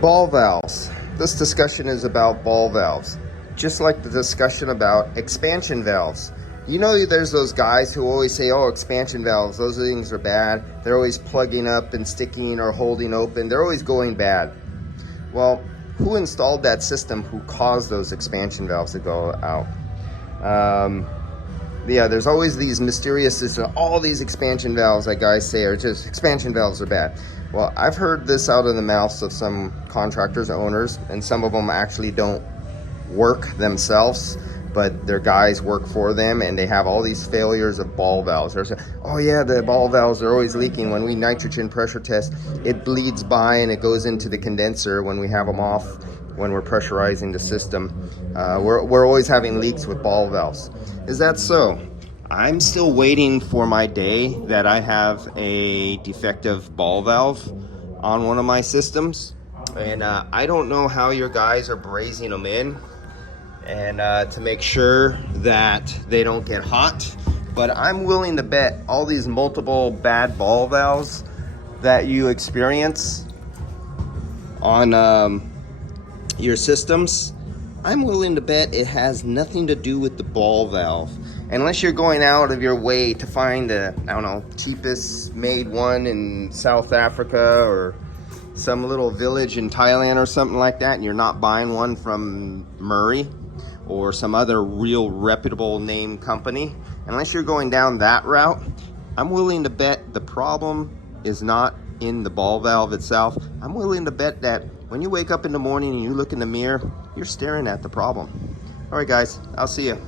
Ball valves. This discussion is about ball valves, just like the discussion about expansion valves. You know, there's those guys who always say, oh, expansion valves, those things are bad. They're always plugging up and sticking or holding open. They're always going bad. Well, who installed that system who caused those expansion valves to go out? Yeah, there's always these mysterious systems. All these expansion valves that guys say are just expansion valves are bad. Well, I've heard this out of the mouths of some contractors, owners, and some of them actually don't work themselves, but their guys work for them, and they have all these failures of ball valves. They're saying, oh yeah, the ball valves are always leaking. When we nitrogen pressure test, it bleeds by and it goes into the condenser when we have them off, when we're pressurizing the system. We're always having leaks with ball valves. Is that so? I'm still waiting for my day that I have a defective ball valve on one of my systems. And I don't know how your guys are brazing them in and to make sure that they don't get hot. But I'm willing to bet all these multiple bad ball valves that you experience on your systems, I'm willing to bet it has nothing to do with the ball valve. Unless you're going out of your way to find the, I don't know, cheapest made one in South Africa or some little village in Thailand or something like that, and you're not buying one from Murray or some other real reputable name company. Unless you're going down that route, I'm willing to bet the problem is not in the ball valve itself. I'm willing to bet that when you wake up in the morning and you look in the mirror, you're staring at the problem. All right, guys, I'll see you.